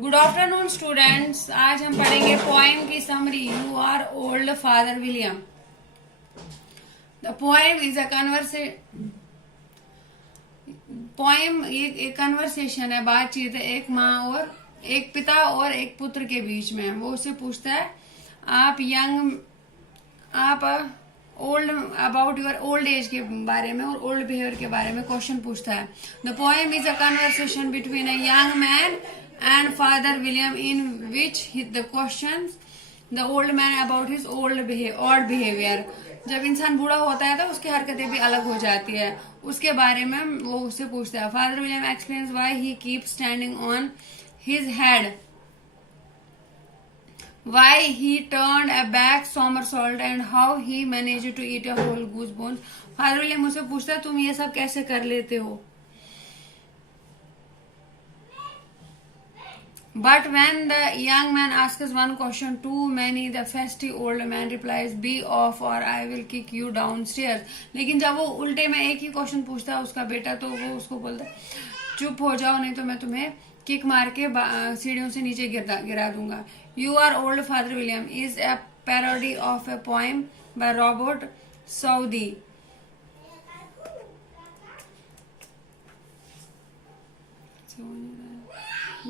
Good afternoon students. आज हम पढ़ेंगे पोएम की summary you are old father William. The poem is a poem एक कन्वर्सेशन है, बातचीत है एक माँ और एक पिता और एक पुत्र के बीच में। वो उससे पूछता है आप old about your old age के बारे में और ओल्ड बिहेवियर के बारे में क्वेश्चन पूछता है। The poem is a conversation between a young man and Father William, in which the questions the old man about his odd behavior। जब इंसान बूढ़ा होता है तो उसकी हरकतें भी अलग हो जाती है, उसके बारे में वो उससे पूछता है। Father William explains why he keeps standing on his head, why he turned a back somersault and how he managed to eat a whole goose bone। Father William मुझसे पूछता है तुम ये सब कैसे कर लेते हो। But when the young man asks one question too many, the festy old man replies, "Be off or I will kick you downstairs." लेकिन जब वो उल्टे में एक ही क्वेश्चन पूछता है उसका बेटा, तो वो उसको बोलता है चुप हो जाओ नहीं तो मैं तुम्हें किक मार के सीढ़ियों से नीचे गिरा दूंगा। You are old Father William is a parody of a poem by Robert Southey।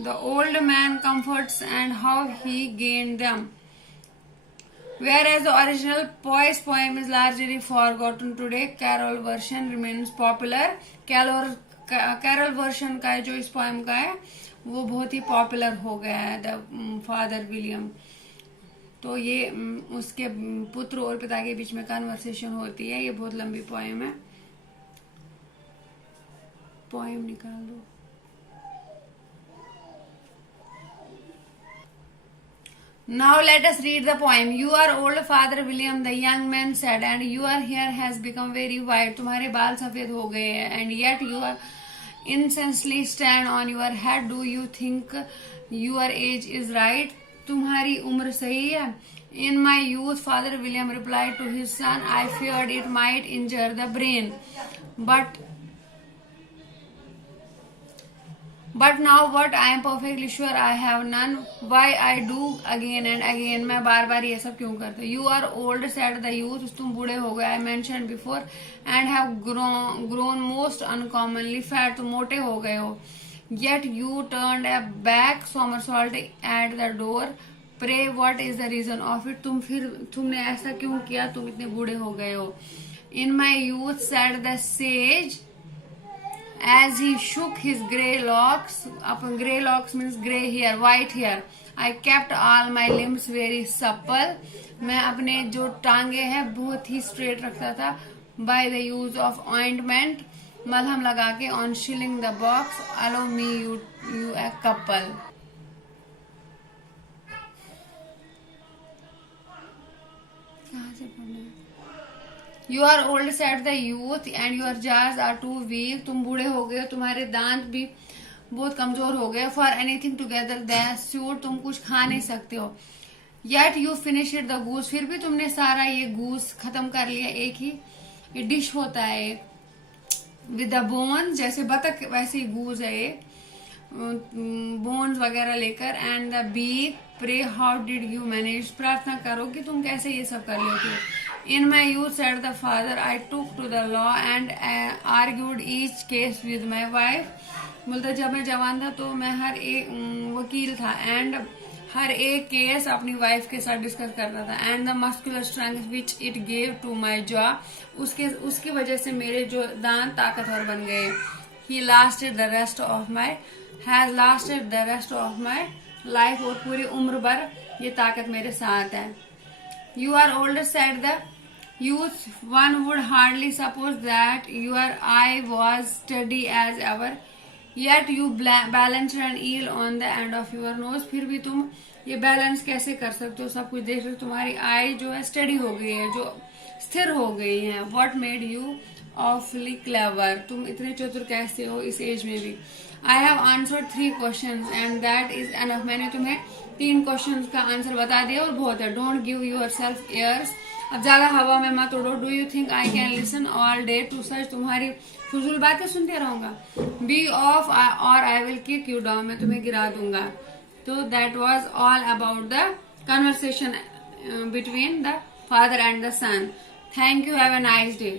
The old man comforts and how he gained them, whereas the original poem is largely forgotten today. Carol version remains popular। Carol version का जो इस poem का है वो बहुत ही popular हो गया है, द फादर विलियम। तो ये उसके पुत्र और पिता के बीच में कन्वर्सेशन होती है। ये बहुत लंबी पोएम है। पोएम निकाल दो। Now let us read the poem। You are old Father William, the young man said, and your hair has become very white। तुम्हारे बाल सफेद हो गए हैं। And yet you are incessantly stand on your head। Do you think your age is right? तुम्हारी उम्र सही है। In my youth, Father William replied to his son, I feared it might injure the brain, but now what I am perfectly sure I have none। Why I do again and again। मैं बार बार ये सब क्यों करता। You are old said the youth। तुम बूढ़े हो गए। I mentioned before and have grown most uncommonly fat। तुम मोटे हो गए हो। Yet you turned a back somersault at the door। Pray what is the reason of it। तुमने ऐसा क्यों किया, तुम इतने बूढ़े हो गए हो। In my youth said the sage as he shook his grey locks। Upon grey locks means grey hair, white hair। I kept all my limbs very supple। मैं अपने जो टांगे हैं बहुत ही straight रखता था। By the use of ointment, मलहम लगा के। On shilling the box, allow me you a couple। कहाँ से पढ़ना है। You are old said the youth and your jaws are too weak। तुम बूढ़े हो गए, तुम्हारे दांत भी बहुत कमजोर हो गए। For anything together that suit, तुम कुछ खा नहीं सकते हो। Yet you finished the goose। फिर भी तुमने सारा ये गूस खत्म कर लिया। एक ही ये डिश होता है एक, with the bones, जैसे बतख वैसे ही गूस है ये, बोन्स वगैरह लेकर। And the beak, pray how did you manage। प्रार्थना करो कि तुम कैसे ये सब कर लेते हो। In my youth said the father, I took to the law and argued each case with my wife। बोलता जब मैं जवान था तो मैं हर एक वकील था एंड हर एक केस अपनी वाइफ के साथ डिस्कस करता था। And the muscular strength which it gave to my jaw, उसकी वजह से मेरे जो दांत ताकतवर बन गए। He lasted the rest of my has lasted the rest of my life। और पूरी उम्र भर ये ताकत मेरे साथ है। You are older said the youth, one would hardly suppose that your eye was steady as ever, yet you balanced an eel on the end of your nose। फिर भी तुम ये बैलेंस कैसे कर सकते हो, सब कुछ देख रहे हो। तुम्हारी आई जो है स्टडी हो गई है, जो स्थिर हो गई है। What made you awfully clever। तुम इतने चतुर कैसे हो इस एज में भी। I have answered 3 questions and that is enough। मैंने तुम्हें 3 क्वेश्चन का आंसर बता दिया और बहुत है। Don't give yourself airs। अब ज्यादा हवा में मत उड़ो। Do you think I can listen all day to such। तुम्हारी फजूल बातें सुनते रहूंगा। Be off or I will kick you down। मैं तुम्हें गिरा दूंगा। तो that was all about the conversation between the father and the son. Thank you. Have a nice day.